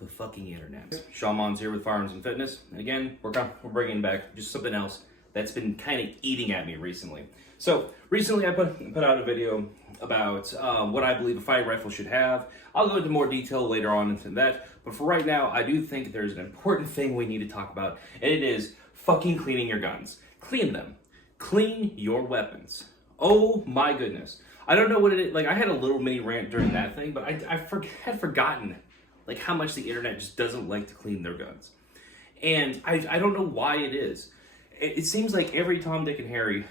the fucking internet. Sean Mons here with Firearms and Fitness. And again, we're bringing back just something else that's been kind of eating at me recently. So recently I put out a video about what I believe a fighting rifle should have. I'll go into more detail later on into that, but for right now, I do think there's an important thing we need to talk about, and it is fucking cleaning your guns. Clean them. Clean your weapons. Oh my goodness. I don't know what it is. Like, I had a little mini rant during that thing, but I had forgotten like how much the internet just doesn't like to clean their guns. And I don't know why it is. It seems like every Tom, Dick, and Harry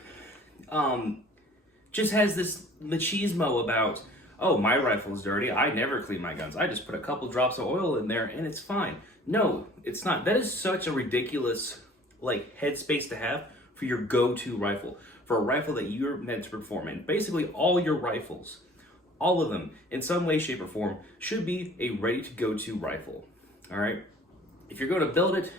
just has this machismo about, oh, my rifle is dirty. I never clean my guns. I just put a couple drops of oil in there and it's fine. No, it's not. That is such a ridiculous like headspace to have for your go-to rifle, for a rifle that you're meant to perform in. Basically, all your rifles, all of them, in some way, shape, or form, should be a ready-to-go-to rifle. All right? If you're going to build it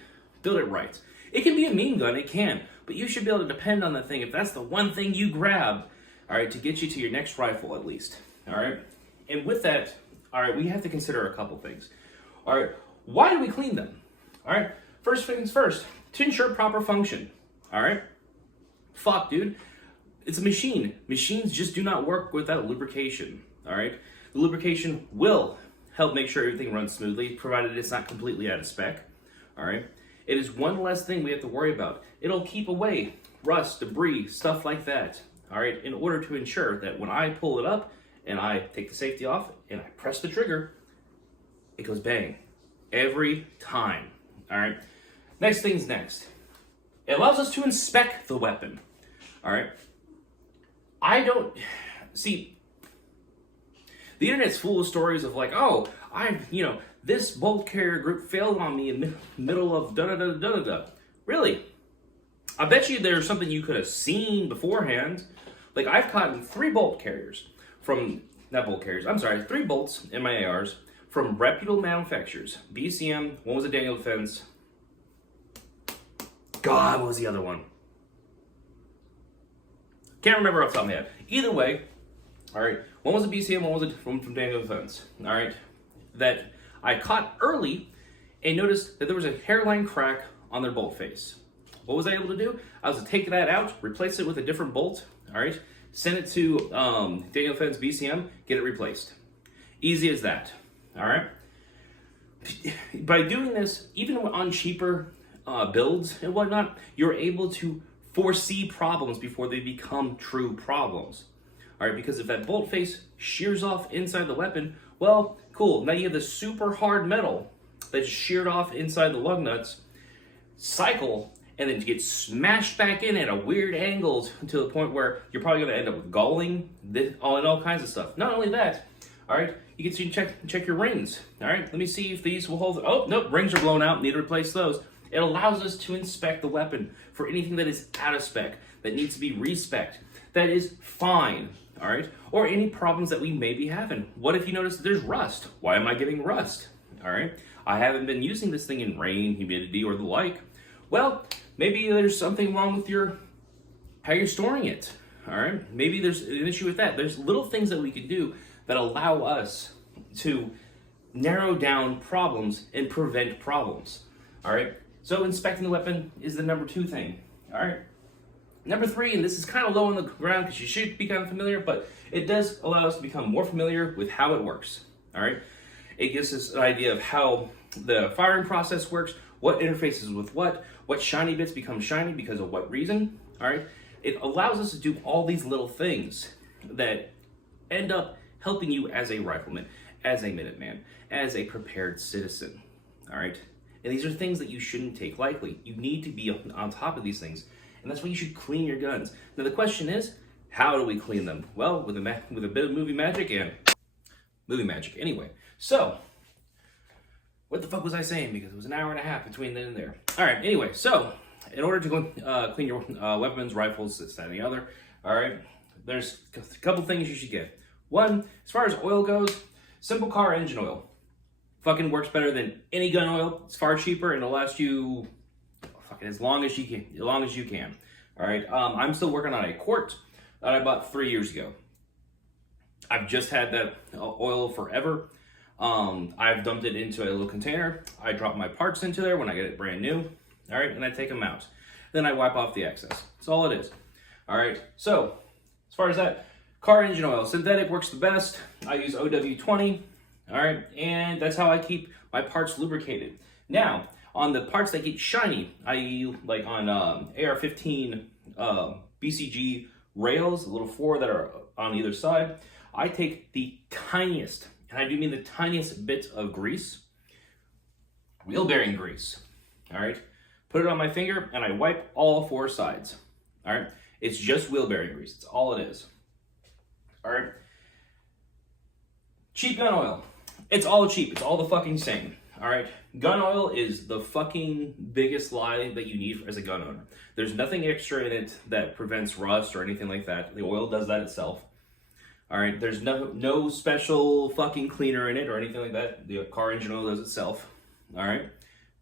right. It can be a mean gun, it can, but you should be able to depend on that thing if that's the one thing you grab, all right, to get you to your next rifle at least. All right? And with that, all right, we have to consider a couple things. All right, why do we clean them? All right, first things first, to ensure proper function. All right? Fuck, dude. It's a machine. Machines just do not work without lubrication. All right? The lubrication will help make sure everything runs smoothly, provided it's not completely out of spec. All right? It is one less thing we have to worry about. It'll keep away rust, debris, stuff like that. All right? In order to ensure that when I pull it up and I take the safety off and I press the trigger, it goes bang. Every time. All right? Next thing's next. It allows us to inspect the weapon. All right? See, the internet's full of stories of like, oh, this bolt carrier group failed on me in the middle of da-da-da-da-da-da. Really? I bet you there's something you could have seen beforehand. Like, I've caught 3 bolt carriers three bolts in my ARs from reputable manufacturers. BCM, one was a Daniel Defense. God, what was the other one? Can't remember off the top of my head. Either way, all right, one was a BCM, one was from Daniel Defense, all right, that I caught early and noticed that there was a hairline crack on their bolt face. What was I able to do? I was able to take that out, replace it with a different bolt, all right, send it to Daniel Defense BCM, get it replaced. Easy as that, all right? By doing this, even on cheaper builds and whatnot, you're able to foresee problems before they become true problems. All right, because if that bolt face shears off inside the weapon, well, cool. Now you have this super hard metal that's sheared off inside the lug nuts, cycle, and then get smashed back in at a weird angles to the point where you're probably going to end up with galling, all kinds of stuff. Not only that, all right, you can check your rings. All right, let me see if these will hold. Oh, nope, rings are blown out. Need to replace those. It allows us to inspect the weapon for anything that is out of spec, that needs to be respec'd, that is fine, all right? Or any problems that we may be having. What if you notice that there's rust? Why am I getting rust? All right? I haven't been using this thing in rain, humidity, or the like. Well, maybe there's something wrong with how you're storing it, all right? Maybe there's an issue with that. There's little things that we can do that allow us to narrow down problems and prevent problems, all right? So inspecting the weapon is the number 2 thing, all right? Number 3, and this is kind of low on the ground because you should be kind of familiar, but it does allow us to become more familiar with how it works, all right? It gives us an idea of how the firing process works, what interfaces with what shiny bits become shiny because of what reason, all right? It allows us to do all these little things that end up helping you as a rifleman, as a Minuteman, as a prepared citizen, all right? And these are things that you shouldn't take lightly. You need to be on top of these things. And that's why you should clean your guns. Now the question is, how do we clean them? Well, with a bit of movie magic. Anyway, so, what the fuck was I saying? Because it was an hour and a half between then and there. All right, anyway, so, in order to clean your weapons, rifles, this, that, and the other, all right, there's a couple things you should get. One, as far as oil goes, simple car engine oil. Fucking works better than any gun oil. It's far cheaper and it'll last you fucking as long as you can. All right. I'm still working on a quart that I bought 3 years ago. I've just had that oil forever. I've dumped it into a little container. I drop my parts into there when I get it brand new. All right, and I take them out. Then I wipe off the excess. That's all it is. All right, so as far as that, car engine oil, synthetic works the best. I use OW20. All right, and that's how I keep my parts lubricated. Now, on the parts that get shiny, i.e. like on AR-15 BCG rails, the little 4 that are on either side, I take the tiniest, and I do mean the tiniest bit of grease, wheel bearing grease, all right? Put it on my finger, and I wipe all 4 sides, all right? It's just wheel bearing grease. That's all it is, all right? Cheap gun oil. It's all cheap. It's all the fucking same, all right? Gun oil is the fucking biggest lie that you need as a gun owner. There's nothing extra in it that prevents rust or anything like that. The oil does that itself. All right, there's no special fucking cleaner in it or anything like that. The car engine oil does itself. All right,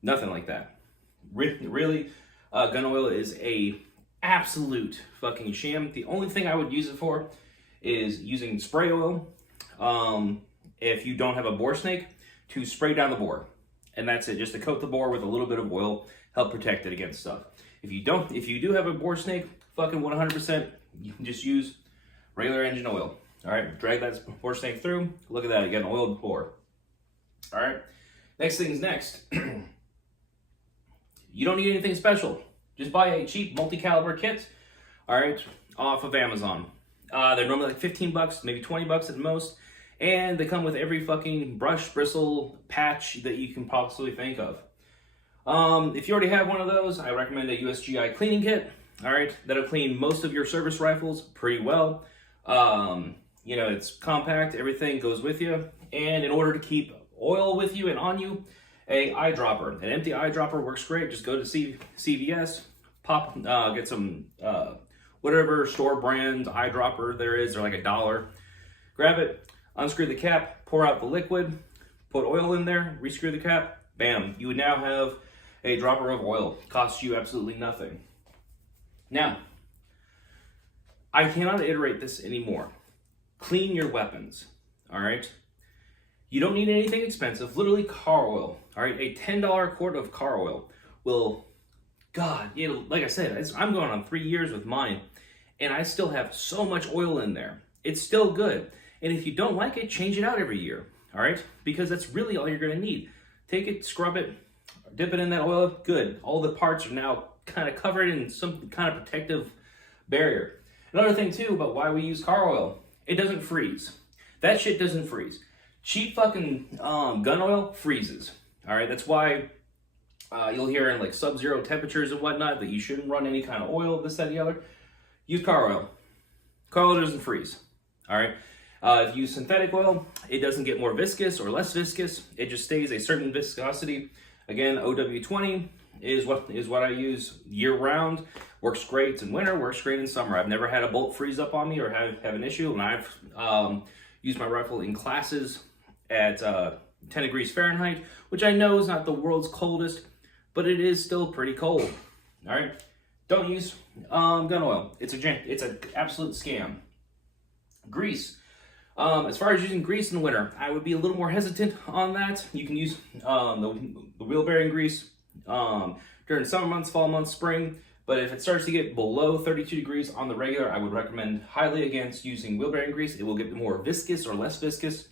nothing like that. Really, gun oil is a absolute fucking sham. The only thing I would use it for is using spray oil. If you don't have a bore snake, to spray down the bore, and that's it. Just to coat the bore with a little bit of oil, help protect it against stuff. If you do have a bore snake, fucking 100%, you can just use regular engine oil. All right, drag that bore snake through. Look at that, again, oiled bore. All right, next thing's next. You don't need anything special. Just buy a cheap multi-caliber kit, all right, off of Amazon. They're normally like 15 bucks, maybe 20 bucks at most, and they come with every fucking brush, bristle, patch that you can possibly think of. If you already have one of those, I recommend a USGI cleaning kit, all right? That'll clean most of your service rifles pretty well. You know, it's compact, everything goes with you, and in order to keep oil with you and on you, a eyedropper. An empty eyedropper works great. Just go to CVS, get some whatever store brand eyedropper there is. They're like $1. Grab it, unscrew the cap, pour out the liquid, put oil in there, rescrew the cap, bam. You would now have a dropper of oil. Costs you absolutely nothing. Now, I cannot iterate this anymore. Clean your weapons, all right? You don't need anything expensive, literally car oil, all right? A $10 quart of car oil will, God, you know, like I said, I'm going on 3 years with mine, and I still have so much oil in there. It's still good. And if you don't like it, change it out every year, all right? Because that's really all you're gonna need. Take it, scrub it, dip it in that oil, good. All the parts are now kind of covered in some kind of protective barrier. Another thing too about why we use car oil, it doesn't freeze. That shit doesn't freeze. Cheap fucking gun oil freezes, all right? That's why you'll hear in like sub-zero temperatures and whatnot that you shouldn't run any kind of oil, this, that, and the other. Use car oil. Car oil doesn't freeze, all right? If you use synthetic oil, it doesn't get more viscous or less viscous. It just stays a certain viscosity. Again, OW20 is what I use year round. Works great in winter, works great in summer. I've never had a bolt freeze up on me or have an issue, and I've used my rifle in classes at 10 degrees Fahrenheit, which I know is not the world's coldest, but it is still pretty cold. All right, don't use gun oil. It's an absolute scam. Grease. As far as using grease in the winter, I would be a little more hesitant on that. You can use the wheel bearing grease during summer months, fall months, spring. But if it starts to get below 32 degrees on the regular, I would recommend highly against using wheel bearing grease. It will get more viscous or less viscous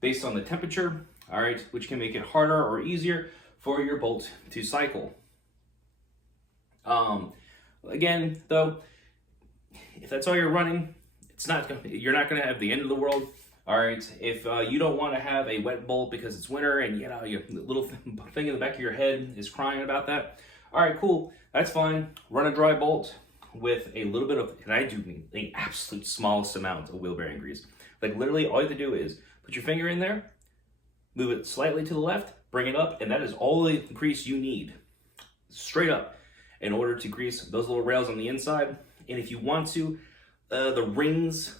based on the temperature, all right, which can make it harder or easier for your bolt to cycle. Again, though, if that's all you're running, you're not gonna have the end of the world. All right, if you don't want to have a wet bolt because it's winter and you know your little thing in the back of your head is crying about that, all right, cool, that's fine. Run a dry bolt with a little bit of, and I do mean the absolute smallest amount of wheel bearing grease. Like literally, all you have to do is put your finger in there, move it slightly to the left, bring it up, and that is all the grease you need, straight up, in order to grease those little rails on the inside. And if you want to, the rings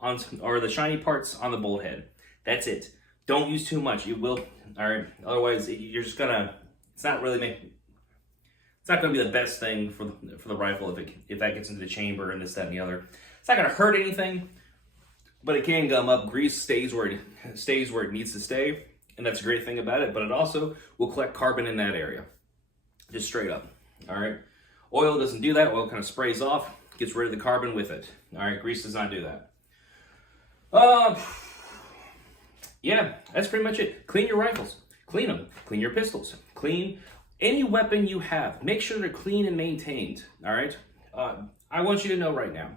on or the shiny parts on the bolt head. That's it. Don't use too much. You will, all right. Otherwise, you're just gonna. It's not gonna be the best thing for the rifle if that gets into the chamber and this, that, and the other. It's not gonna hurt anything. but it can gum up. Grease stays where it needs to stay, and that's a great thing about it. But it also will collect carbon in that area, just straight up. All right. Oil doesn't do that. Oil kind of sprays off, gets rid of the carbon with it. All right. Grease does not do that. Yeah, that's pretty much it. Clean your rifles. Clean them. Clean your pistols. Clean any weapon you have. Make sure they're clean and maintained. All right. I want you to know right now,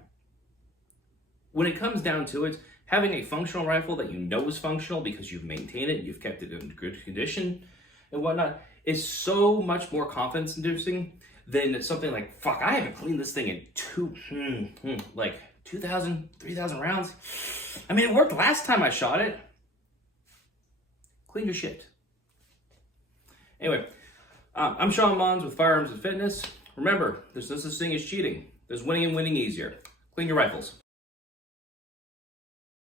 when it comes down to it, having a functional rifle that you know is functional because you've maintained it, you've kept it in good condition and whatnot, is so much more confidence-inducing than something like, fuck, I haven't cleaned this thing in 2,000, 3,000 rounds. I mean, it worked last time I shot it. Clean your shit. Anyway, I'm Sean Mons with Firearms and Fitness. Remember, there's no such thing as cheating. There's winning and winning easier. Clean your rifles.